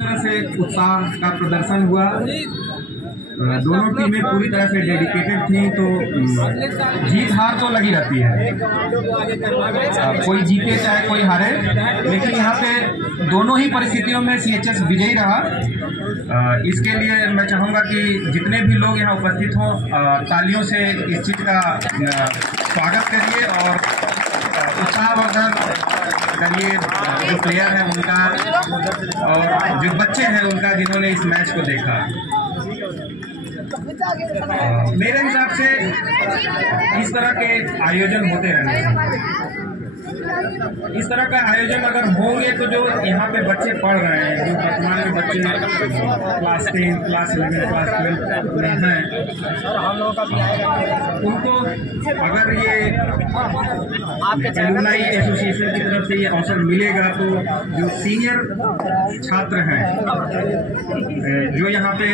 तरह से उत्साह का प्रदर्शन हुआ। दोनों टीमें पूरी तरह से डेडिकेटेड थी, तो जीत हार तो लगी रहती है, कोई जीते चाहे कोई हारे, लेकिन यहाँ पे दोनों ही परिस्थितियों में सीएचएस विजयी रहा। इसके लिए मैं चाहूँगा कि जितने भी लोग यहाँ उपस्थित हों, तालियों से इस चीज़ का स्वागत करिए और उत्साहवर्धन करिए जो प्लेयर हैं उनका और जो बच्चे हैं उनका, जिन्होंने इस मैच को देखा। मेरे हिसाब से इस तरह के आयोजन होते रहने चाहिए। इस तरह का आयोजन अगर होंगे तो जो यहाँ पे बच्चे पढ़ रहे हैं, जो वर्तमान में बच्चे क्लास 10, क्लास 11, क्लास 12 में हैं, उनको अगर ये एलुमनाई एसोसिएशन की तरफ से ये अवसर मिलेगा तो जो सीनियर छात्र हैं, जो यहाँ पे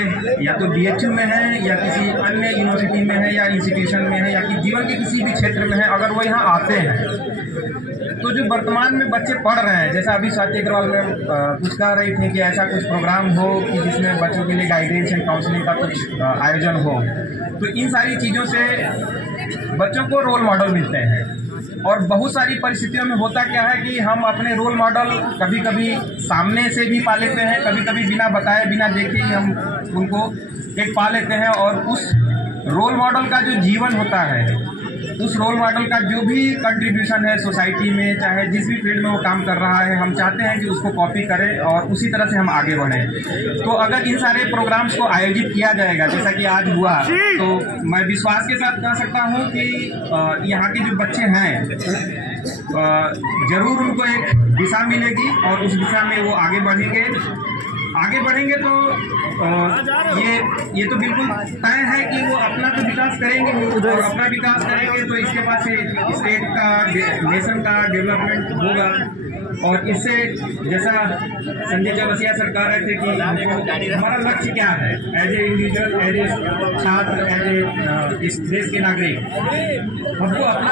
या तो DHU में है या किसी अन्य यूनिवर्सिटी में है या इंस्टीट्यूशन में है या कि जीवन के किसी भी क्षेत्र में है, अगर वो यहाँ आते हैं तो जो वर्तमान में बच्चे पढ़ रहे हैं, जैसा अभी स्वाति अग्रवाल मैम कुछ कह रही थी कि ऐसा कुछ प्रोग्राम हो कि जिसमें बच्चों के लिए गाइडेंस एंड काउंसलिंग का कुछ आयोजन हो, तो इन सारी चीज़ों से बच्चों को रोल मॉडल मिलते हैं। और बहुत सारी परिस्थितियों में होता क्या है कि हम अपने रोल मॉडल कभी कभी सामने से भी पा लेते हैं, कभी कभी बिना बताए बिना देखे ही हम उनको एक पा लेते हैं, और उस रोल मॉडल का जो जीवन होता है, उस रोल मॉडल का जो भी कंट्रीब्यूशन है सोसाइटी में, चाहे जिस भी फील्ड में वो काम कर रहा है, हम चाहते हैं कि उसको कॉपी करें और उसी तरह से हम आगे बढ़ें। तो अगर इन सारे प्रोग्राम्स को आयोजित किया जाएगा जैसा कि आज हुआ, तो मैं विश्वास के साथ कह सकता हूँ कि यहाँ के जो बच्चे हैं जरूर उनको एक दिशा मिलेगी और उस दिशा में वो आगे बढ़ेंगे तो ये तो बिल्कुल तय है कि वो अपना तो विकास करेंगे, और अपना विकास करेंगे तो इसके पास स्टेट का, नेशन का डेवलपमेंट होगा। और इससे जैसा संजय चौरसिया सर कह रहे थे कि हमारा लक्ष्य क्या है as a individual, as a छात्र, एज ए इस देश के नागरिक, हमको अपना